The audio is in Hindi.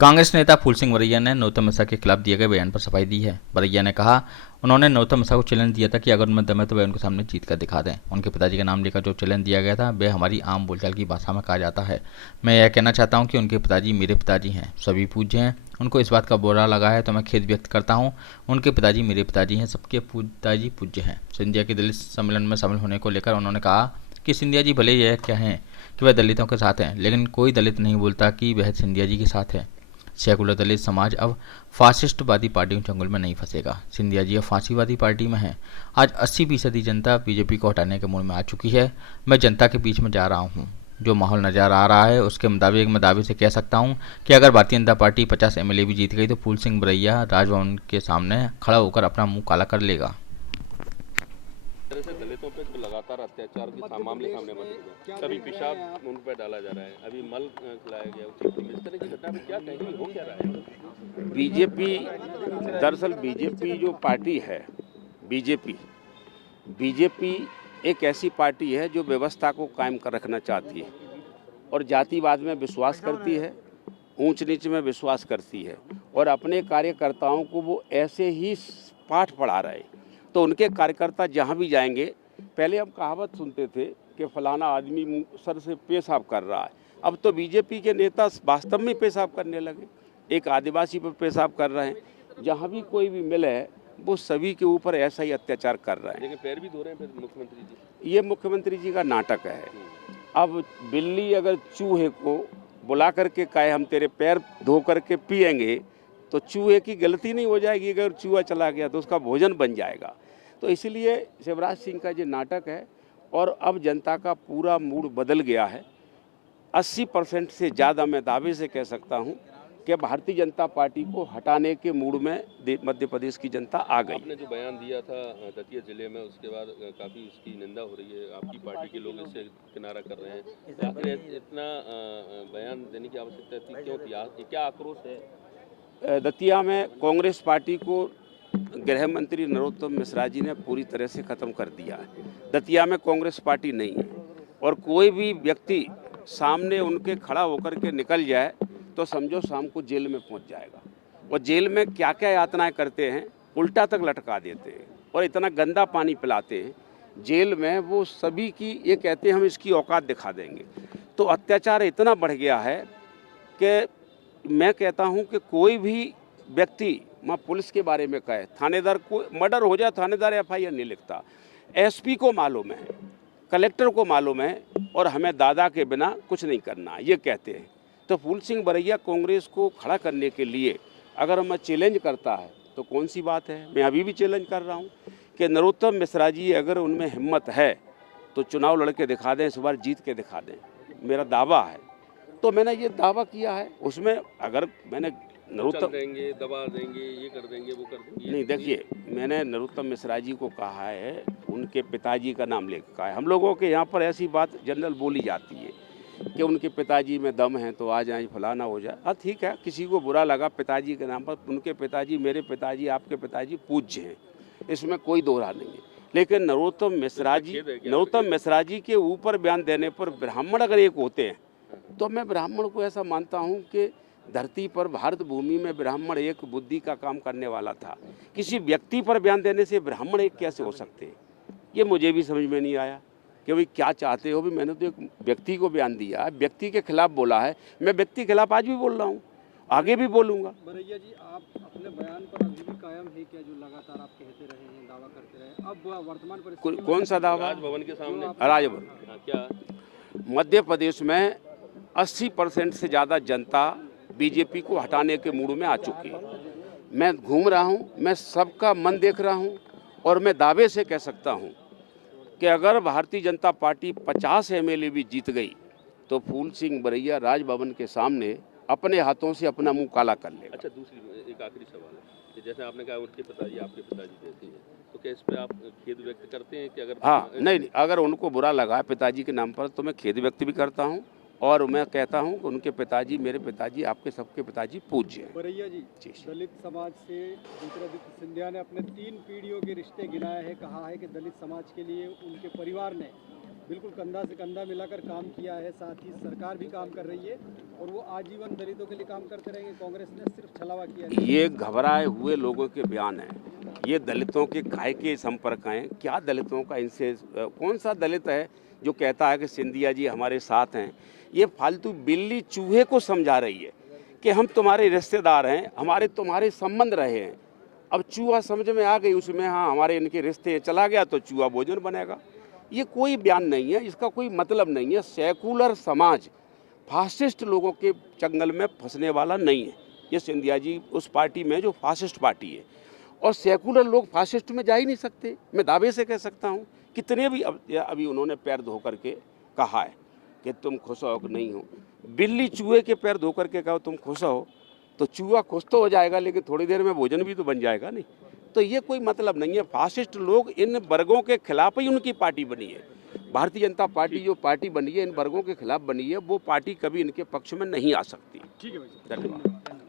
कांग्रेस नेता फूल सिंह बरैया ने नरोत्तम मिश्रा के खिलाफ दिए गए बयान पर सफाई दी है। बरैया ने कहा, उन्होंने नरोत्तम मिश्रा को चैलेंज दिया था कि अगर उनमें दम है तो वे उनके सामने जीत कर दिखा दें। उनके पिताजी का नाम लेकर जो चैलेंज दिया गया था वे हमारी आम बोलचाल की भाषा में कहा जाता है। मैं यह कहना चाहता हूं कि उनके पिताजी मेरे पिताजी हैं, सभी पूज्य हैं। उनको इस बात का बुरा लगा है तो मैं खेद व्यक्त करता हूँ। उनके पिताजी मेरे पिताजी हैं, सबके पिताजी पूज्य हैं। सिंधिया के दलित सम्मेलन में शामिल होने को लेकर उन्होंने कहा कि सिंधिया जी भले यह क्या हैं कि वह दलितों के साथ हैं, लेकिन कोई दलित नहीं बोलता कि वह सिंधिया जी के साथ है। सेकुलर दलित समाज अब फासिस्टवादी पार्टियों के चंगुल में नहीं फंसेगा। सिंधिया जी अब फांसीवादी पार्टी में हैं। आज 80% जनता बीजेपी को हटाने के मूड में आ चुकी है। मैं जनता के बीच में जा रहा हूँ। जो माहौल नजर आ रहा है उसके मुताबिक मैं दावे से कह सकता हूँ कि अगर भारतीय जनता पार्टी 50 एमएलए भी जीत गई तो फूल सिंह बरैया राजभवन के सामने खड़ा होकर अपना मुंह काला कर लेगा। तरह से दलितों पे जो लगातार अत्याचार के मामले सामने बने हुए हैं, कभी पेशाब उन पर डाला जा रहा है, अभी मल खिलाया गया उसी इस तरह की घटना में क्या कहेंगे, हो क्या रहा है? बीजेपी दरअसल बीजेपी जो पार्टी है, बीजेपी बीजेपी एक ऐसी पार्टी है जो व्यवस्था को कायम कर रखना चाहती है और जातिवाद में विश्वास करती है, ऊंच नीच में विश्वास करती है और अपने कार्यकर्ताओं को वो ऐसे ही पाठ पढ़ा रहे। तो उनके कार्यकर्ता जहाँ भी जाएंगे, पहले हम कहावत सुनते थे कि फलाना आदमी सर से पेशाब कर रहा है, अब तो बीजेपी के नेता वास्तव में पेशाब करने लगे। एक आदिवासी पर पेशाब कर रहे हैं, जहाँ भी कोई भी मिले वो सभी के ऊपर ऐसा ही अत्याचार कर रहे हैं। लेकिन पैर भी धो रहे हैं फिर मुख्यमंत्री जी। ये मुख्यमंत्री जी का नाटक है। अब बिल्ली अगर चूहे को बुला करके कहे हम तेरे पैर धो करके पिएंगे तो चूहे की गलती नहीं हो जाएगी, अगर चूहा चला गया तो उसका भोजन बन जाएगा। तो इसलिए शिवराज सिंह का ये नाटक है और अब जनता का पूरा मूड बदल गया है। 80% से ज़्यादा मैं दावे से कह सकता हूँ कि भारतीय जनता पार्टी को हटाने के मूड में मध्य प्रदेश की जनता आ गई। आपने जो बयान दिया था दतिया जिले में, उसके बाद काफ़ी उसकी निंदा हो रही है, आपकी पार्टी के लोग इससे किनारा कर रहे हैं, तो आखिर इतना बयान देने की आवश्यकता थी, क्यों थी, क्या आक्रोश है? दतिया में कांग्रेस पार्टी को गृह मंत्री नरोत्तम मिश्रा जी ने पूरी तरह से ख़त्म कर दिया है। दतिया में कांग्रेस पार्टी नहीं है और कोई भी व्यक्ति सामने उनके खड़ा होकर के निकल जाए तो समझो शाम को जेल में पहुंच जाएगा। और जेल में क्या क्या यातनाएं करते हैं, उल्टा तक लटका देते हैं और इतना गंदा पानी पिलाते हैं जेल में। वो सभी की ये कहते हैं हम इसकी औकात दिखा देंगे। तो अत्याचार इतना बढ़ गया है कि मैं कहता हूं कि कोई भी व्यक्ति, मैं पुलिस के बारे में कहे, थानेदार को मर्डर हो जाए थानेदार एफआईआर नहीं लिखता। एसपी को मालूम है, कलेक्टर को मालूम है और हमें दादा के बिना कुछ नहीं करना, ये कहते हैं। तो फूल सिंह बरैया कांग्रेस को खड़ा करने के लिए अगर मैं चैलेंज करता है तो कौन सी बात है। मैं अभी भी चैलेंज कर रहा हूँ कि नरोत्तम मिश्रा जी अगर उनमें हिम्मत है तो चुनाव लड़के दिखा दें, इस बार जीत के दिखा दें, मेरा दावा है। तो मैंने ये दावा किया है, उसमें अगर मैंने नरोत्तम देंगे, दबा देंगे, ये कर देंगे, वो कर देंगे, नहीं, देखिए मैंने नरोत्तम मिश्रा जी को कहा है, उनके पिताजी का नाम लेकर कहा है। हम लोगों के यहाँ पर ऐसी बात जनरल बोली जाती है कि उनके पिताजी में दम है तो आ जाए, फलाना हो जाए। हाँ ठीक है, किसी को बुरा लगा पिताजी के नाम पर, उनके पिताजी, मेरे पिताजी, आपके पिताजी पूज्य हैं, इसमें कोई दोहरा नहीं है। लेकिन नरोत्तम मिश्रा जी के ऊपर बयान देने पर ब्राह्मण अगर एक होते हैं तो मैं ब्राह्मण को ऐसा मानता हूँ कि धरती पर भारत भूमि में ब्राह्मण एक बुद्धि का काम करने वाला था। किसी व्यक्ति पर बयान देने से ब्राह्मण एक कैसे हो सकते हैं, ये मुझे भी समझ में नहीं आया कि भाई क्या चाहते हो। भी मैंने तो एक व्यक्ति को बयान दिया है, व्यक्ति के खिलाफ बोला है, मैं व्यक्ति के खिलाफ आज भी बोल रहा हूँ, आगे भी बोलूँगा। बरैया जी, आप अपने बयान पर अभी भी कायम है क्या, जो लगातार आप कहते रहे हैं, दावा करते रहे, अब वर्तमान परिस्थिति कौन सा दावा? राजभवन के सामने। राजभवन, क्या मध्य प्रदेश में 80% से ज़्यादा जनता बीजेपी को हटाने के मूड में आ चुकी है। मैं घूम रहा हूँ, मैं सबका मन देख रहा हूँ और मैं दावे से कह सकता हूँ कि अगर भारतीय जनता पार्टी 50 एमएलए भी जीत गई तो फूल सिंह बरैया राजभवन के सामने अपने हाथों से अपना मुंह काला कर लेगा। अच्छा, दूसरी एक आखिरी सवाल है कि जैसे आपने कहा उनके पिताजी आपके पिताजी जैसे हैं, तो क्या इस पे आप खेद व्यक्त करते हैं कि अगर नहीं, अगर उनको बुरा लगा पिताजी के नाम पर तो मैं खेद व्यक्त भी करता हूँ और मैं कहता हूं कि उनके पिताजी, मेरे पिताजी, आपके सबके पिताजी पूज्य हैं। बरैया जी, दलित समाज से ज्योतिरादित्य सिंधिया ने अपने 3 पीढ़ियों के रिश्ते गिनाए हैं, कहा है कि दलित समाज के लिए उनके परिवार ने बिल्कुल कंधा से कंधा मिलाकर काम किया है, साथ ही सरकार भी काम कर रही है और वो आजीवन दलितों के लिए काम करते रहेंगे। कांग्रेस ने सिर्फ छलावा किया है। ये घबराए हुए लोगों के बयान हैं। ये दलितों के काहे के संपर्क हैं? क्या दलितों का इनसे कौन सा दलित है जो कहता है कि सिंधिया जी हमारे साथ हैं? ये फालतू बिल्ली चूहे को समझा रही है कि हम तुम्हारे रिश्तेदार हैं, हमारे तुम्हारे संबंध रहे हैं। अब चूहा समझ में आ गई उसमें, हाँ हमारे इनके रिश्ते हैं, चला गया तो चूहा भोजन बनेगा। ये कोई बयान नहीं है, इसका कोई मतलब नहीं है। सेकुलर समाज फासिस्ट लोगों के चंगल में फंसने वाला नहीं है। ये सिंधिया जी उस पार्टी में जो फासिस्ट पार्टी है, और सेकुलर लोग फासिस्ट में जा ही नहीं सकते। मैं दावे से कह सकता हूँ, कितने भी अभी उन्होंने पैर धो करके कहा है कि तुम खुश हो कि नहीं हो। बिल्ली चूहे के पैर धो करके कहो तुम खुश हो, तो चूहा खुश तो हो जाएगा, लेकिन थोड़ी देर में भोजन भी तो बन जाएगा नहीं। तो ये कोई मतलब नहीं है। फासिस्ट लोग इन वर्गों के खिलाफ ही उनकी पार्टी बनी है। भारतीय जनता पार्टी जो पार्टी बनी है इन वर्गों के खिलाफ बनी है, वो पार्टी कभी इनके पक्ष में नहीं आ सकती। ठीक है भाई, धन्यवाद।